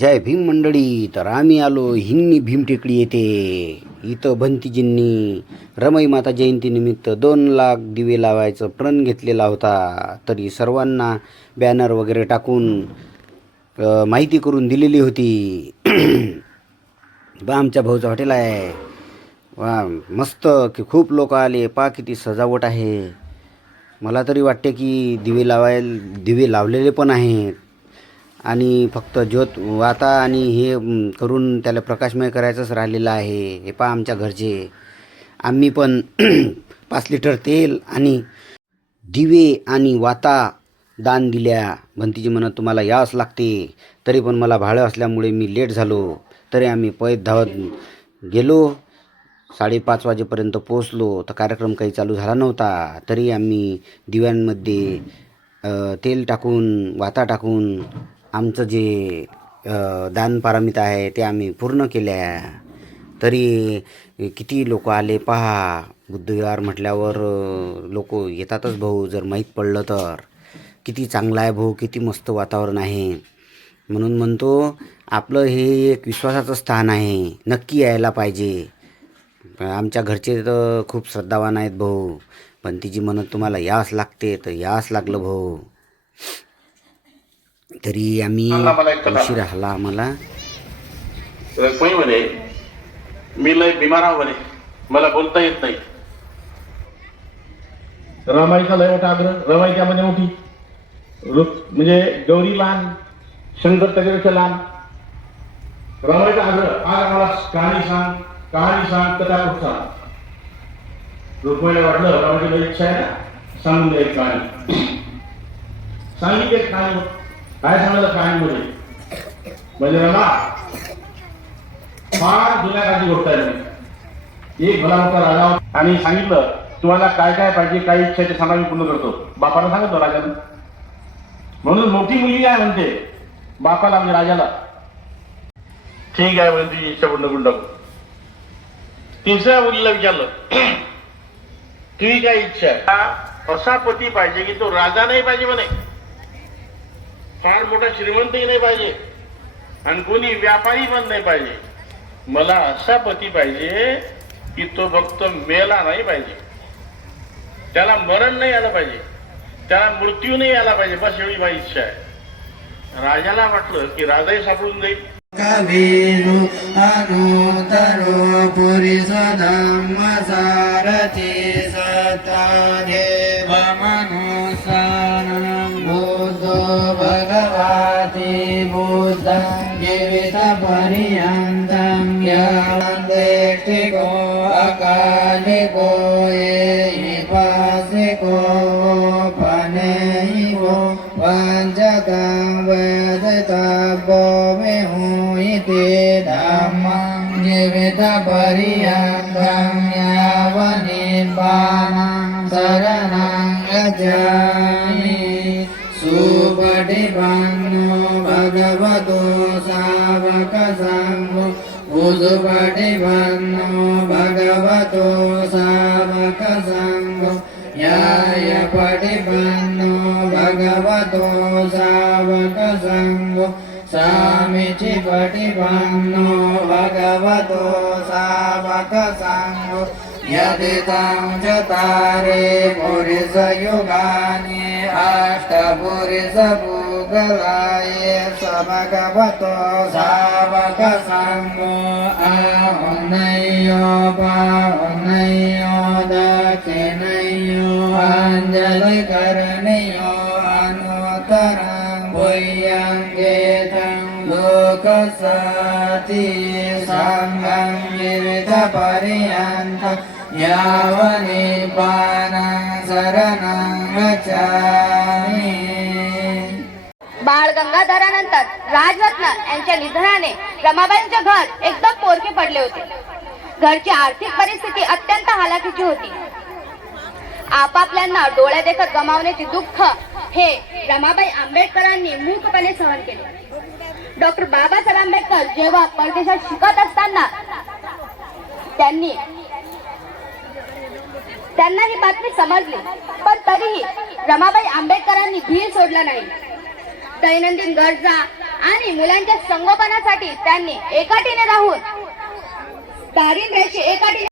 जय भीम मंडळी. तर आम्ही आलो हिंगणी भीमटेकडी येथे. इथं भंतीजींनी रमाई माता जयंतीनिमित्त 2 लाख दिवे लावायचं प्रण घेतलेला होता. तरी सर्वांना बॅनर वगैरे टाकून माहिती करून दिलेली होती. बा आमच्या भाऊचं हॉटेल आहे. वा मस्त की खूप लोक आले. पा किती सजावट आहे. मला तरी वाटते की दिवे लावलेले पण आहेत आणि फक्त ज्योत वाता आणि हे करून त्याला प्रकाशमय करायचंच राहिलेलं आहे. हे पहा आमच्या घरचे. आम्ही पण 5 लिटर तेल आणि दिवे आणि वाता दान दिल्या. भंतीजी म्हणत तुम्हाला यावंच लागते. तरी पण मला भाडं असल्यामुळे मी लेट झालो. तरी आम्ही पळत धावत गेलो. 5:30 वाजेपर्यंत पोचलो. तर कार्यक्रम काही चालू झाला नव्हता. तरी आम्ही दिव्यांमध्ये तेल टाकून वाता टाकून आमचं जे दानपारमिता आहे ते आम्ही पूर्ण केल्या. तरी किती लोक आले पहा. बुद्धविहार म्हटल्यावर लोक येतातच भाऊ. जर माहीत पडलं तर किती चांगलं आहे भाऊ. किती मस्त वातावरण आहे. म्हणून म्हणतो आपलं हे एक विश्वासाचं स्थान आहे. नक्की यायला पाहिजे. आमच्या घरचे तर खूप श्रद्धावान आहेत भाऊ. भंतीजी म्हणत तुम्हाला यावंच लागते. तर यावंच लागलं भाऊ. तरी आम्ही उशीर राहिला आम्हाला. रखमाईमध्ये मी लय बिमार आहो म्हणे. मला बोलता येत नाही. रमाईचा लय मोठा आग्रह. रमाई त्यामध्ये मोठी म्हणजे गौरी लहान, शंकर त्याच्यापेक्षा लहान. रमाईचा आग्रह आज आम्हाला कहाणी सांग कथा सांग. रुक्माईला वाटलं रमाईची लय इच्छा आहे ना, सांगून द्या एक कहाणी. सांगितली एक कहाणी. काय सांगितलं कहाणीमध्ये म्हणजे रमा फार जुन्या काळची गोष्ट आहे. एक भला मोठा राजा होता आणि सांगितलं तुम्हाला काय काय पाहिजे, काय इच्छा ते सांगा मी पूर्ण करतो. बापाला सांगितलं राजानं. म्हणून मोठी मुलगी आहे म्हणते बापाला म्हणजे राजाला. ठीक आहे म्हणजे तुझी इच्छा पूर्ण करून टाकू. तिसऱ्या मुलीला विचारलं तुझी काय इच्छा आहे? असा पती पाहिजे की तो राजा नाही पाहिजे म्हणे, फार मोठा श्रीमंतही नाही पाहिजे आणि कोणी व्यापारी पण नाही पाहिजे. मला असा पती पाहिजे की तो फक्त मेला नाही पाहिजे, त्याला मरण नाही आलं पाहिजे, त्याला मृत्यू नाही आला पाहिजे. बस एवढी माझी इच्छा आहे. राजाला वाटलं की राजाही सापडून जाईल. कवीरु अनुतरो पुरिस धम्म सारथी सता देव मनुष्यानं बुद्धो भगवती बुद्धं जीवित पर्यन्तं यावदेष्टिको अकालिको एहिपासिको पनेहिको पंचकं वेदतव्यो धम्मं जीवित पर्यन्तं यावनिर्वाणं शरणं गच्छामि. सुपटिपन्नो भगवतो सावकसङ्घो सुपटिपन्नो भगवतो सावकसङ्घो यायपटिपन्नो भगवतो सावकसङ्घो सामीचि पटिपन्नो भगवतो सावकसङ्घो यदितं चत्वारि पुरुषयुगानि अष्टपुरुषभूगलाये समभगवतो सावकसङ्घो आहुनयो पाहुनयो दक्षिणयो अञ्जलिकरणयो अनुत्तरं भूयङ्गेतं लोकसति सङ्गं जीवित पर्यन्तं यावनिर्वाणं शरणं गच्छामि. बाळ गंगाधरानंतर राजरत्न यांच्या निधनाने रमाबाईंचे घर एकदम पोरके पडले होते. घरची आर्थिक परिस्थिती अत्यंत हालाकीची होती. आपापल्यांना डोळ्या देखत गमावण्याचे दुःख हे रमाबाई आंबेडकरांनी मूकपणे सहन केले. डॉक्टर बाबासाहेब आंबेडकर जेव्हा परदेशात शिकत असताना त्यांना ही बातमी समजली, पण तरीही रमाबाई आंबेडकरांनी धीर सोडला नाही. दैनंदिन गरजा आणि मुलांच्या संगोपनासाठी त्यांनी एकाठीने राहून दारिद्र्याशी एकाठीने